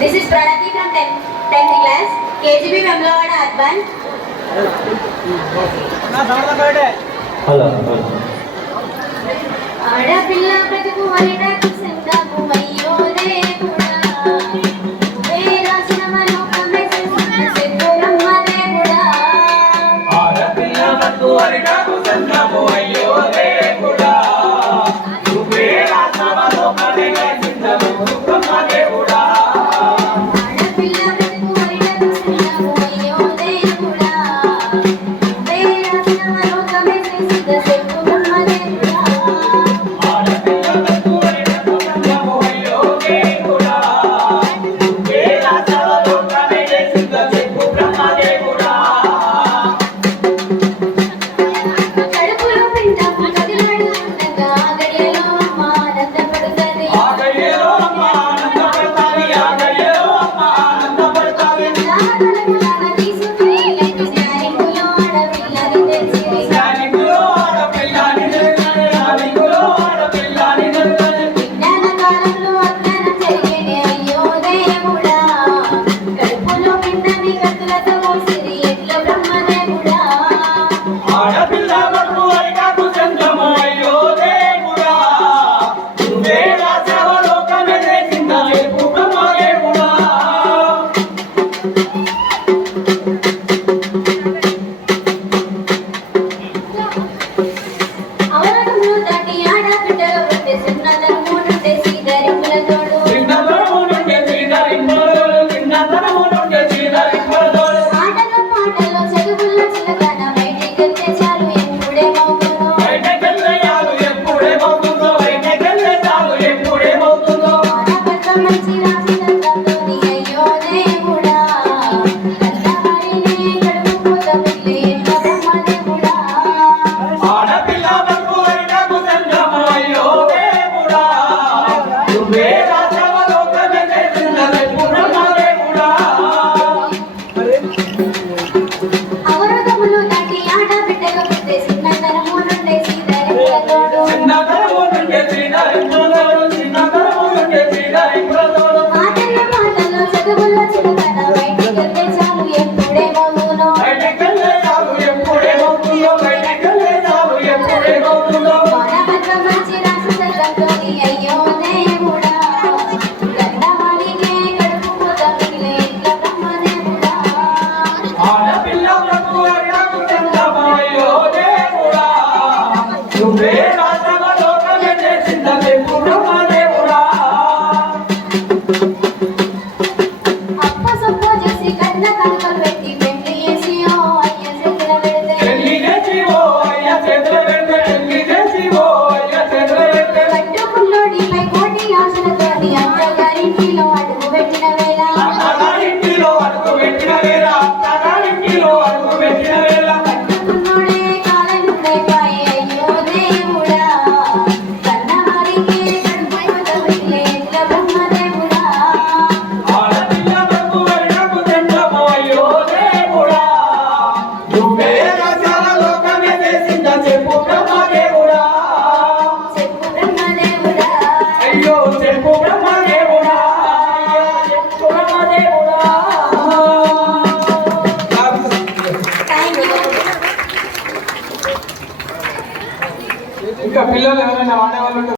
This is Pranati from 10th, 10th class, KGB Memlawada Urban. Hello. ఆడపిల్ల బ్రతుకు వరిడాకు సింగాము అయ్యో దేవుడా ఆడపిల్ల బ్రతుకు వరిడాకు సింగాము అయ్యో పిల్లలు ఎవరైనా వాడేవాళ్ళు